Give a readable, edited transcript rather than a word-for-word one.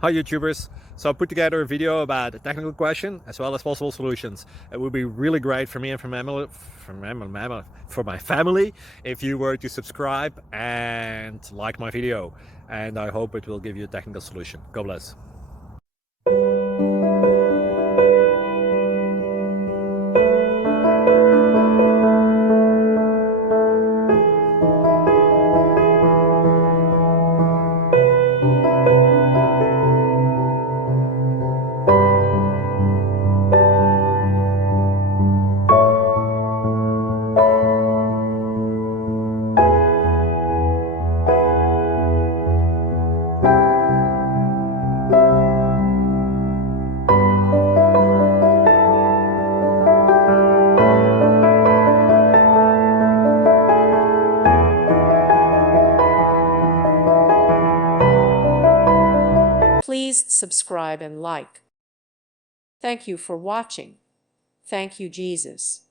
Hi YouTubers! So I put together a video about a technical question as well as possible solutions. It would be really great for me and for my family if you were to subscribe and like my video, and I hope it will give you a technical solution. God bless. Please subscribe and like. Thank you for watching. Thank you, Jesus.